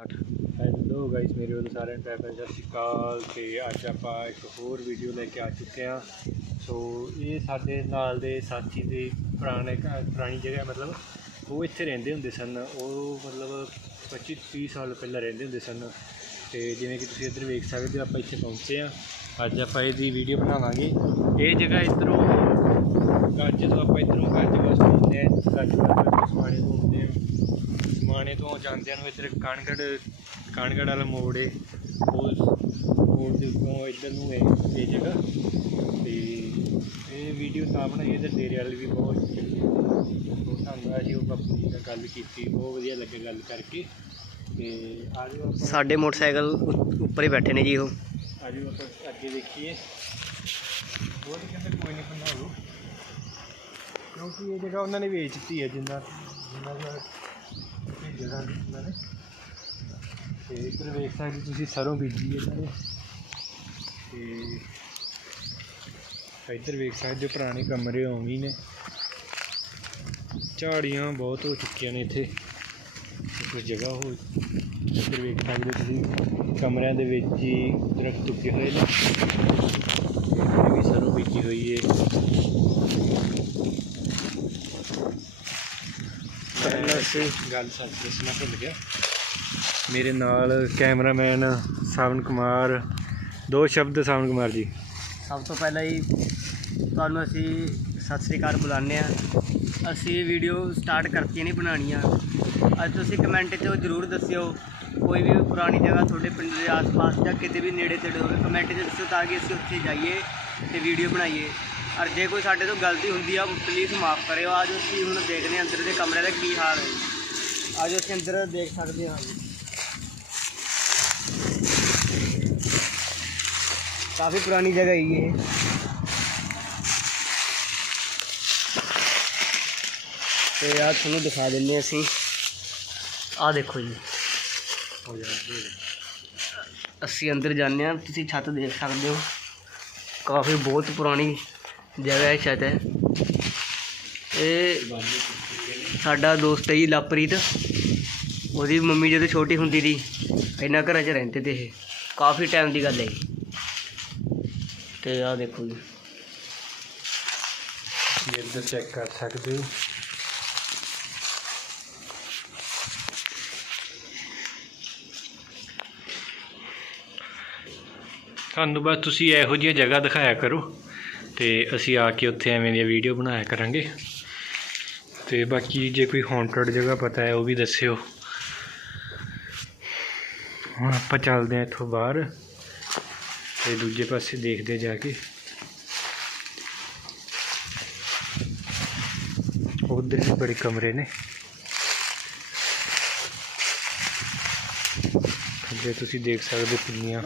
Hello guys ਮੇਰੇ ਵੱਲੋਂ ਸਾਰਿਆਂ ਨੂੰ ਪਿਆਰ ਸਤਿ ਸ਼੍ਰੀ ਅਕਾਲ ਤੇ ਅੱਜ ਆਪਾਂ ਇੱਕ ਹੋਰ ਵੀਡੀਓ ਲੈ ਕੇ ਆ ਚੁੱਕੇ ਹਾਂ। ਸੋ ਇਹ ਸਾਡੇ ਨਾਲ ਦੇ ਸਾਥੀ ਦੇ ਪੁਰਾਣੇ ਪੁਰਾਣੀ ਜਗ੍ਹਾ ਮਤਲਬ ਉਹ ਇੱਥੇ ਰਹਿੰਦੇ ਹੁੰਦੇ ਸਨ। ਉਹ ਮਤਲਬ 25 30 ਸਾਲ ਪਹਿਲਾਂ ਰਹਿੰਦੇ ਹੁੰਦੇ ਸਨ। ਤੇ ਜਿਵੇਂ ਕਿ ਤੁਸੀਂ ਇੱਧਰ ਵੇਖ ਸਕਦੇ ਹੋ, ਆਪਾਂ ਇੱਥੇ ਪਹੁੰਚੇ ਹਾਂ। ਅੱਜ ਆਪਾਂ ਇਹਦੀ ਵੀਡੀਓ ਬਣਾਵਾਂਗੇ। ਇਹ ਜਗ੍ਹਾ ਇੱਧਰੋਂ ਗੱਜ ਤੋਂ ਆਪਾਂ ਇੱਧਰੋਂ ਗੱਜ ਵਾਸਤੇ ਆਉਂਦੇ ਹਾਂ ਗੱਜ ਵਾਸਤੇ ਸਮਾਣੇ ਤੋਂ ਆਉਂਦੇ ਹਾਂ ਸਮਾਣੇ ਤੋਂ ਜਾਂਦਿਆਂ ਨੂੰ ਇੱਧਰ ਕਾਨਗੜ ਕਾਨਗੜ ਵਾਲਾ ਮੋੜ ਏ। ਉਸ ਮੋੜ ਦੇ ਉੱਤੋਂ ਇੱਧਰ ਨੂੰ ਹੈ ਇਹ ਜਗ੍ਹਾ। ਤੇ ਇਹ ਵੀਡੀਓ ਤਾਂ ਬਣਾਈ ਇੱਧਰ ਡੇਰੇ ਵਾਲੇ ਵੀ ਬਹੁਤ ਚੰਗੇ ਸਾਨੂੰ ਅਸੀਂ ਉਹ ਬਾਪੂ ਜੀ ਨਾਲ ਗੱਲ ਕੀਤੀ ਬਹੁਤ ਵਧੀਆ ਲੱਗਿਆ ਗੱਲ ਕਰਕੇ। ਤੇ ਆਜੋ ਆਪਾਂ ਸਾਡੇ ਮੋਟਰਸਾਈਕਲ ਉੱਪਰ ਹੀ ਬੈਠੇ ਨੇ ਜੀ ਉਹ। ਆਜੋ ਆਪਾਂ ਅੱਗੇ ਦੇਖੀਏ। ਉਹ ਕਹਿੰਦੇ ਕੋਈ ਨਹੀਂ ਬਣਾ ਲਓ ਕਿਉਂਕਿ ਇਹ ਜਗ੍ਹਾ ਉਹਨਾਂ ਨੇ ਵੇਚ ਦਿੱਤੀ ਹੈ ਜਿੰਨਾ ਜਿੰਨਾ ਜਗ੍ਹਾ ਦੀ ਉਹਨਾਂ ਨੇ। ਤੇ ਇੱਧਰ ਵੇਖ ਸਕਦੇ ਤੁਸੀਂ, ਸਰੋਂ ਬੀਜੀ ਹੈ ਇਹਨਾਂ ਨੇ। ਤੇ ਇੱਧਰ ਵੇਖ ਸਕਦੇ ਹੋ, ਪੁਰਾਣੇ ਕਮਰੇ ਉਵੇਂ ਹੀ ਨੇ। ਝਾੜੀਆਂ ਬਹੁਤ ਹੋ ਚੁੱਕੀਆਂ ਨੇ ਇੱਥੇ। ਕੁਝ ਜਗ੍ਹਾ ਹੋ ਇੱਧਰ ਵੇਖ ਸਕਦੇ ਹੋ ਤੁਸੀਂ, ਕਮਰਿਆਂ ਦੇ ਵਿੱਚ ਹੀ ਦਰਖਤ ਉੱਗੇ ਹੋਏ ਨੇ। ਵੀ ਸਰੋਂ ਬੀਜੀ ਹੋਈ ਹੈ। ਪਹਿਲਾਂ ਗੱਲ ਸੱਚ ਦੱਸਣਾ ਭੁੱਲ ਗਿਆ। ਮੇਰੇ ਨਾਲ ਕੈਮਰਾਮੈਨ ਸਾਵਨ ਕੁਮਾਰ, ਦੋ ਸ਼ਬਦ ਸਾਵਨ ਕੁਮਾਰ ਜੀ। ਸਭ ਤੋਂ ਪਹਿਲਾਂ ਹੀ ਤੁਹਾਨੂੰ ਅਸੀਂ ਸਤਿ ਸ੍ਰੀ ਅਕਾਲ ਬੁਲਾਉਂਦੇ ਆ ਅਸੀਂ ਵੀਡੀਓ ਸਟਾਰਟ ਕਰਤੀਆਂ ਨਹੀਂ ਬਣਾਉਣੀਆਂ। ਅੱਜ ਤੁਸੀਂ ਕਮੈਂਟ 'ਚ ਜ਼ਰੂਰ ਦੱਸਿਓ। ਕੋਈ ਵੀ ਪੁਰਾਣੀ ਜਗ੍ਹਾ ਤੁਹਾਡੇ ਪਿੰਡ ਦੇ ਆਸ-ਪਾਸ ਜਾਂ ਕਿਤੇ ਵੀ ਨੇੜੇ ਤੇੜੇ ਹੋਵੇ ਕਮੈਂਟ 'ਚ ਦੱਸਿਓ ਤਾਂ ਕਿ ਅਸੀਂ ਉੱਥੇ ਜਾਈਏ ਤੇ ਵੀਡੀਓ ਬਣਾਈਏ। ਔਰ ਜੇ ਕੋਈ ਸਾਡੇ ਤੋਂ ਗਲਤੀ ਹੁੰਦੀ ਆ ਪਲੀਜ਼ ਮਾਫ ਕਰਿਓ। ਅੱਜ ਅਸੀਂ ਹੁਣ ਦੇਖਦੇ ਹਾਂ ਅੰਦਰ ਦੇ ਕਮਰੇ ਦਾ ਕੀ ਹਾਲ ਹੈ। ਅੱਜ ਅਸੀਂ ਅੰਦਰ ਦੇਖ ਸਕਦੇ ਹਾਂ। ਕਾਫੀ ਪੁਰਾਣੀ ਜਗ੍ਹਾ ਹੈ ਇਹ। ਤੇ ਆ ਤੁਹਾਨੂੰ ਦਿਖਾ ਦਿੰਨੇ ਅਸੀਂ। ਆ ਦੇਖੋ ਜੀ। ਅਸੀਂ ਅੰਦਰ ਜਾਂਦੇ ਹਾਂ, ਤੁਸੀਂ ਛੱਤ ਦੇਖ ਸਕਦੇ ਹੋ। ਕਾਫੀ ਬਹੁਤ ਪੁਰਾਣੀ ਜਗ੍ਹਾ ਹੈ ਛੱਤ ਹੈ ਇਹ ਸਾਡਾ ਦੋਸਤ ਹੈ ਜੀ ਲਵਪ੍ਰੀਤ। ਉਹਦੀ ਮੰਮੀ ਜਦੋਂ ਛੋਟੀ ਹੁੰਦੀ ਸੀ ਇਹਨਾਂ ਘਰਾਂ 'ਚ ਰਹਿੰਦੇ ਤੇ ਇਹ। ਕਾਫੀ ਟਾਈਮ ਦੀ ਗੱਲ ਹੈ ਜੀ। ਤੇ ਆ ਦੇਖੋ ਜੀ। ਤੁਸੀਂ ਇੱਧਰ ਚੈੱਕ ਕਰ ਸਕਦੇ ਹੋ। ਤੁਹਾਨੂੰ ਬਸ ਤੁਸੀਂ ਇਹੋ ਜਿਹੀਆਂ ਜਗ੍ਹਾ ਦਿਖਾਇਆ ਕਰੋ। ਤੇ ਅਸੀਂ ਆ ਕੇ ਉੱਥੇ ਐਵੇਂ ਦੀਆਂ ਵੀਡੀਓ ਬਣਾਇਆ ਕਰਾਂਗੇ। ਤੇ ਬਾਕੀ ਜੇ ਕੋਈ ਹੌਂਟਡ ਜਗ੍ਹਾ ਪਤਾ ਹੈ, ਉਹ ਵੀ ਦੱਸਿਓ। ਹੁਣ ਆਪਾਂ ਚੱਲਦੇ ਹਾਂ ਇੱਥੋਂ ਬਾਹਰ ਤੇ ਦੂਜੇ ਪਾਸੇ ਦੇਖਦੇ ਜਾ ਕੇ। ਉਧਰ ਵੀ ਬੜੇ ਕਮਰੇ ਨੇ। ਜੇ ਤੁਸੀਂ ਦੇਖ ਸਕਦੇ ਹੋ ਕਿੰਨੀਆਂ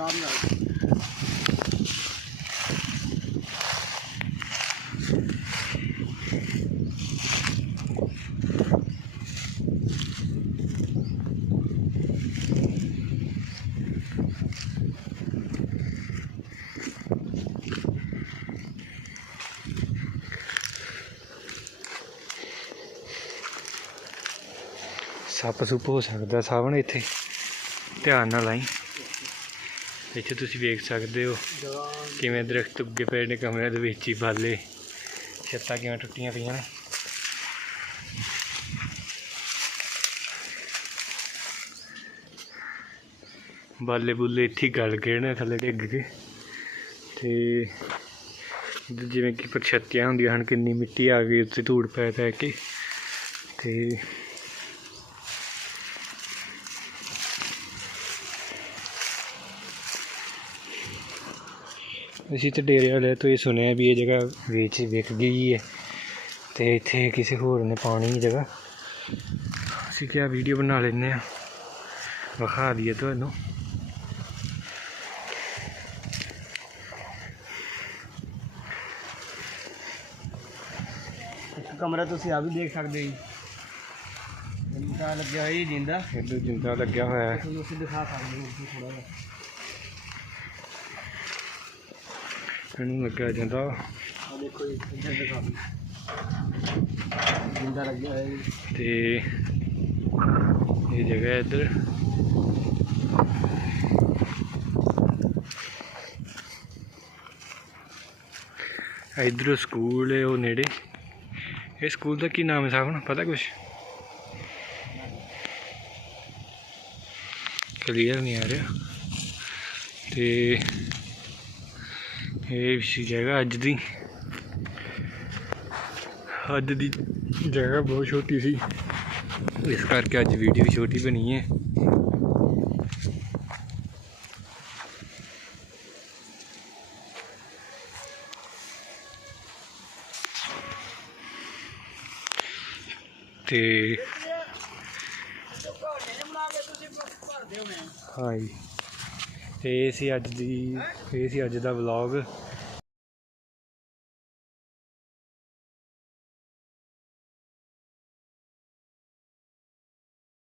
ਸੱਪ ਸੁੱਪ ਹੋ ਸਕਦਾ ਸਾਵਣ ਇੱਥੇ ਧਿਆਨ ਨਾਲ ਆਈ। ਇੱਥੇ ਤੁਸੀਂ ਵੇਖ ਸਕਦੇ ਹੋ ਕਿਵੇਂ ਦਰਖਤ ਉੱਗੇ ਪਏ ਨੇ, ਕਮਰਿਆਂ ਦੇ ਵਿੱਚ ਹੀ ਬਾਲੇ, ਛੱਤਾਂ ਕਿਵੇਂ ਟੁੱਟੀਆਂ ਪਈਆਂ ਨੇ। ਬਾਲੇ ਬੁੱਲੇ ਇੱਥੇ ਹੀ ਗਲ ਗਏ ਨੇ ਥੱਲੇ ਡਿੱਗ ਕੇ। ਤੇ ਜਿਵੇਂ ਕਿ ਪਰਛੱਤੀਆਂ ਹੁੰਦੀਆਂ ਹਨ, ਕਿੰਨੀ ਮਿੱਟੀ ਆ ਗਈ, ਉੱਤੇ ਧੂੜ ਪੈ ਪੈ ਕੇ। ਤੇ ਅਸੀਂ ਤੇ ਡੇਰੇ ਵਾਲੇ ਤੋਂ ਇਹ ਸੁਣਿਆ ਵੀ ਇਹ ਜਗ੍ਹਾ ਵੇਚ ਵਿਕ ਗਈ ਹੈ ਤੇ ਇੱਥੇ ਕਿਸੇ ਹੋਰ ਨੇ ਪਾਣੀ ਦੀ ਜਗ੍ਹਾ। ਅਸੀਂ ਕਿਹਾ ਵੀਡੀਓ ਬਣਾ ਲੈਂਦੇ ਆ ਵਿਖਾ ਦਈਏ ਤੁਹਾਨੂੰ। ਇੱਕ ਕਮਰਾ ਤੁਸੀਂ ਆ ਵੀ ਦੇਖ ਸਕਦੇ ਹੋ ਜੀ। ਜਿੰਦਾ ਲੱਗਿਆ ਹੋਇਆ ਜੀ ਜਿੰਦਾ। ਇੱਧਰ ਜਿੰਦਾ ਲੱਗਿਆ ਹੋਇਆ ਹੈ। ਤੁਹਾਨੂੰ ਅਸੀਂ ਦਿਖਾ ਸਕਦੇ ਹਾਂ ਥੋੜਾ ਜਿਹਾ। ਇਹਨੂੰ ਲੱਗਿਆ ਜਾਂਦਾ। ਆ ਦੇਖੋ ਇਹ ਜਗ੍ਹਾ ਇੱਧਰ। ਇਧਰ ਸਕੂਲ ਹੈ ਉਹ ਨੇੜੇ। ਇਹ ਸਕੂਲ ਦਾ ਕੀ ਨਾਮ ਹੈ ਸਾਹਿਬ ਨੂੰ ਪਤਾ ਕੁਛ? ਕਲੀਅਰ ਨਹੀਂ ਆ ਰਿਹਾ। ਤੇ ਇਹ ਸੀ ਜਗ੍ਹਾ ਅੱਜ ਦੀ। ਅੱਜ ਦੀ ਜਗ੍ਹਾ ਬਹੁਤ ਛੋਟੀ ਸੀ। ਇਸ ਕਰਕੇ ਅੱਜ ਵੀਡੀਓ ਛੋਟੀ ਬਣੀ ਹੈ। ਤੇ ਤੇ ਇਹ ਸੀ ਅੱਜ ਦੀ ਇਹ ਸੀ ਅੱਜ ਦਾ ਵਲੌਗ